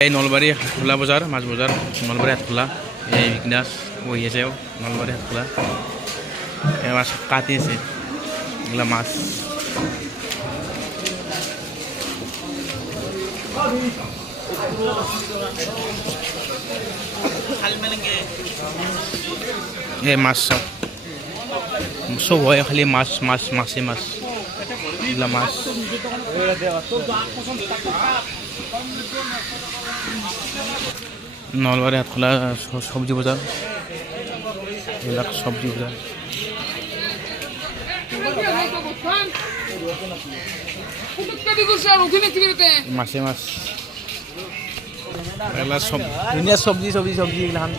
এই নলবাৰী হাটখোলা বজাৰ মাছ বজাৰ নলবাৰী হাটখোলা এই বিঘ্নাস বহি আছে নলবাৰী হাটখোলা এই মাছ কাটি আছে এগুলা মাছ এই মাছ সব হয় খালি মাছ মাছ মাছে মাছ এগুলা মাছ নলবাৰী হাটখোলা সবজি বজাৰ এইবিলাক সবজি বজাৰ মাছে মাছ এইবিলাক সব ধুনীয়া সবজি সবজি সবজি এইগিলাখান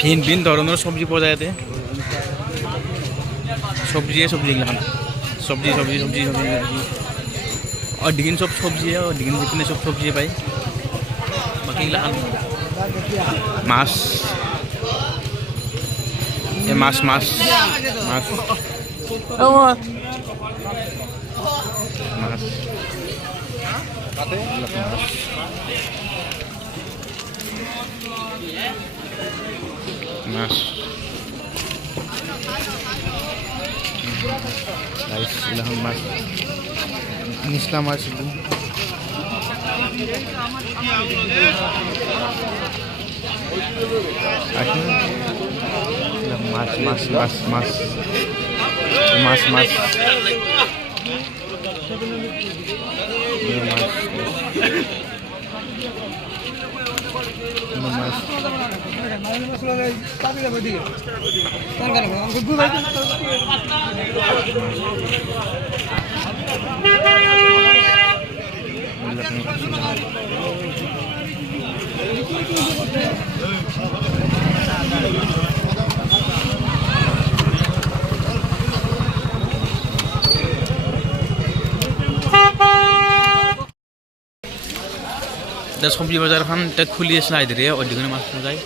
ভিন ভিন ধৰণৰ সবজি পোৱা যায় ইয়াতে সবজিয়ে সবজি এইগিলাখান সবজি সবজি সবজি সবজি অধিকিন সব সবজিয়ে অধিকিন যিপিনে সব সবজিয়ে পায় বাকি এইগিলাখান মাছ এই মাছ মাছ মাছ মাছ মাছ এইগিলাখান মাছ নিচলা মাছ একদম মাছ মাছ মাছ মাছ মাছ মাছ সবজি বাজারখন এটা খুলি আছে নাই ধরে অধিকনে মাছ পোৱা যায়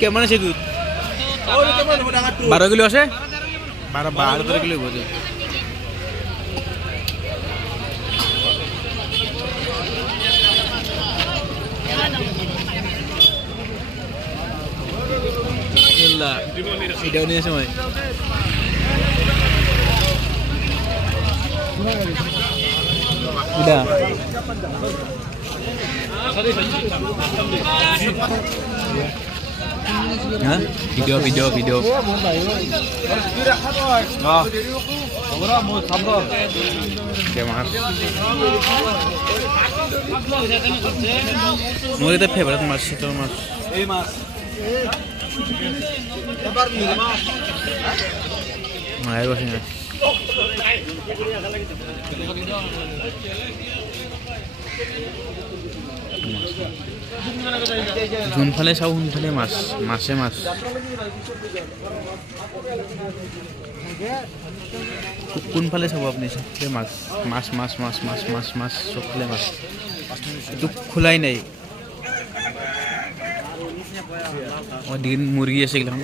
কেমন আছে দুধ 12 কিলো আছে 12 কিলো বোঝে এটাও নিয়ে সময় ভিডিও ভিডিও ভিডিও মোৰ এটা ফেভাৰিট মাছ চিতল মাছ এই মাছ মায়ের বসে না যোনফালে চাওঁ সোনফালে মাছ মাছে মাছ কোনফালে চাব আপুনি চবফালে মাছ মাছ মাছ মাছ মাছ মাছ মাছ চবফালে মাছ এইটো খোলাই নাই দিন মুরগি আছে এগুলো